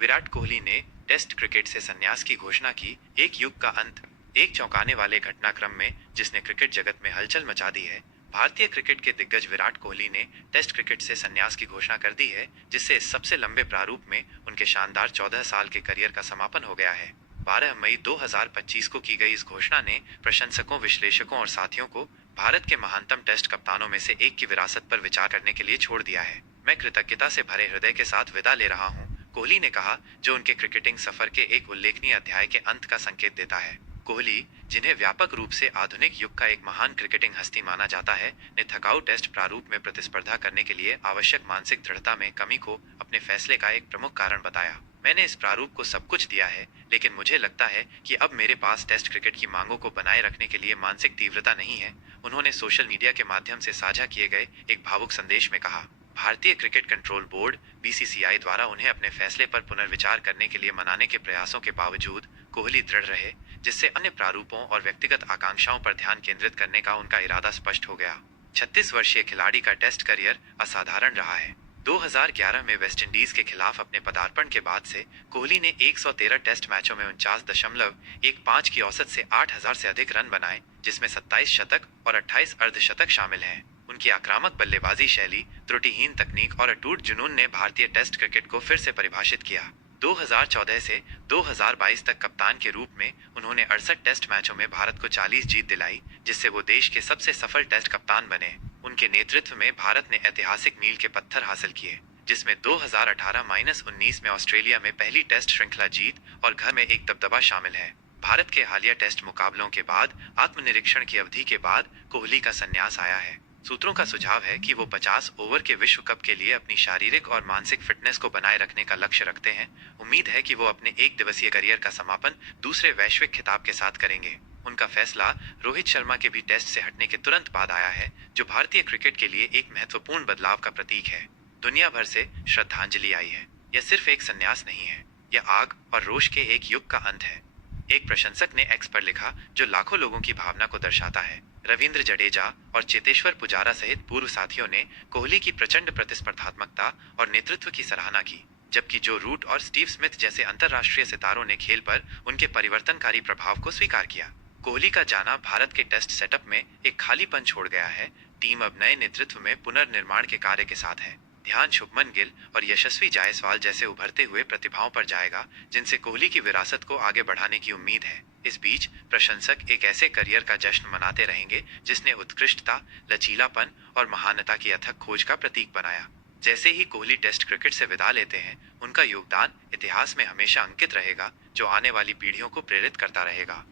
विराट कोहली ने test cricket से संन्यास की घोषणा की। एक युग का अंत। एक चौंकाने वाले घटनाक्रम में जिसने क्रिकेट जगत में हलचल मचा दी है। भारतीय क्रिकेट के दिग्गज विराट कोहली ने टेस्ट क्रिकेट से संन्यास की घोषणा कर दी है, जिससे इस सबसे लंबे प्रारूप में उनके शानदार 14 साल के करियर का समापन हो गया है। 12 मई 2025 को की गई इस घोषणा ने प्रशंसकों, विश्लेषकों और साथियों को भारत के महानतम टेस्ट कप्तानों में से एक की विरासत पर विचार करने के लिए छोड़ दिया है। मैं कृतज्ञता से भरे हृदय के साथ विदा ले रहा हूं, कोहली ने कहा, जो उनके क्रिकेटिंग सफर के एक उल्लेखनीय अध्याय के अंत का संकेत देता है। कोहली, जिन्हें व्यापक रूप से आधुनिक युग का एक महान क्रिकेटिंग हस्ती माना जाता है, ने थकाऊ टेस्ट प्रारूप में प्रतिस्पर्धा करने के लिए आवश्यक मानसिक दृढ़ता में कमी को अपने फैसले का एक प्रमुख कारण बताया। मैंने इस प्रारूप को सब कुछ दिया है, लेकिन मुझे लगता है कि अब मेरे पास टेस्ट क्रिकेट की मांगों को बनाए रखने के लिए मानसिक तीव्रता नहीं है, उन्होंने सोशल मीडिया के माध्यम से साझा किए गए एक भावुक संदेश में कहा। भारतीय क्रिकेट कंट्रोल बोर्ड बीसीसीआई द्वारा उन्हें अपने फैसले पर पुनर्विचार करने के लिए मनाने के प्रयासों के बावजूद कोहली दृढ़ रहे, जिससे अन्य प्रारूपों और व्यक्तिगत आकांक्षाओं पर ध्यान केंद्रित करने का उनका इरादा स्पष्ट हो गया। 36 वर्षीय खिलाड़ी का टेस्ट करियर असाधारण रहा है। 2011 में वेस्टइंडीज के खिलाफ अपने पदार्पण के बाद से कोहली ने 113 टेस्ट मैचों में 49.15 की औसत से 8000 से अधिक रन बनाए, जिसमें 27 शतक और 28 अर्धशतक शामिल हैं। उनकी आक्रामक बल्लेबाजी शैली, त्रुटिहीन तकनीक और अटूट जुनून ने भारतीय टेस्ट क्रिकेट को फिर से परिभाषित किया। 2014 से 2022 तक कप्तान के रूप में उन्होंने 68 टेस्ट मैचों में भारत को 40 जीत दिलाई, जिससे वो देश के सबसे सफल टेस्ट कप्तान बने। उनके नेतृत्व में भारत ने ऐतिहासिक मील के पत्थर हासिल किए, जिसमें 2018-19 में ऑस्ट्रेलिया में पहली टेस्ट श्रृंखला जीत और घर में एक दबदबा शामिल है। भारत के हालिया टेस्ट मुकाबलों के बाद आत्मनिरीक्षण की अवधि के बाद कोहली का संन्यास आया है। सूत्रों का सुझाव है कि वो 50 ओवर के विश्व कप के लिए अपनी शारीरिक और मानसिक फिटनेस को बनाए रखने का लक्ष्य रखते हैं। उम्मीद है कि वो अपने एक दिवसीय करियर का समापन दूसरे वैश्विक खिताब के साथ करेंगे। उनका फैसला रोहित शर्मा के भी टेस्ट से हटने के तुरंत बाद आया है, जो भारतीय क्रिकेट के लिए एक महत्वपूर्ण बदलाव का प्रतीक है। दुनिया भर से श्रद्धांजलि आई है। यह सिर्फ एक संन्यास नहीं है, यह आग और रोष के एक युग का अंत है, एक प्रशंसक ने एक्स पर लिखा, जो लाखों लोगों की भावना को दर्शाता है। रविंद्र जडेजा और चेतेश्वर पुजारा सहित पूर्व साथियों ने कोहली की प्रचंड प्रतिस्पर्धात्मकता और नेतृत्व की सराहना की, जबकि जो रूट और स्टीव स्मिथ जैसे अंतर्राष्ट्रीय सितारों ने खेल पर उनके परिवर्तनकारी प्रभाव को स्वीकार किया। कोहली का जाना भारत के टेस्ट सेटअप में एक खालीपन छोड़ गया है। टीम अब नए नेतृत्व में पुनर्निर्माण के कार्य के साथ है। ध्यान शुभमन गिल और यशस्वी जायसवाल जैसे उभरते हुए प्रतिभाओं पर जाएगा, जिनसे कोहली की विरासत को आगे बढ़ाने की उम्मीद है। इस बीच प्रशंसक एक ऐसे करियर का जश्न मनाते रहेंगे जिसने उत्कृष्टता, लचीलापन और महानता की अथक खोज का प्रतीक बनाया। जैसे ही कोहली टेस्ट क्रिकेट से विदा लेते हैं, उनका योगदान इतिहास में हमेशा अंकित रहेगा, जो आने वाली पीढ़ियों को प्रेरित करता रहेगा।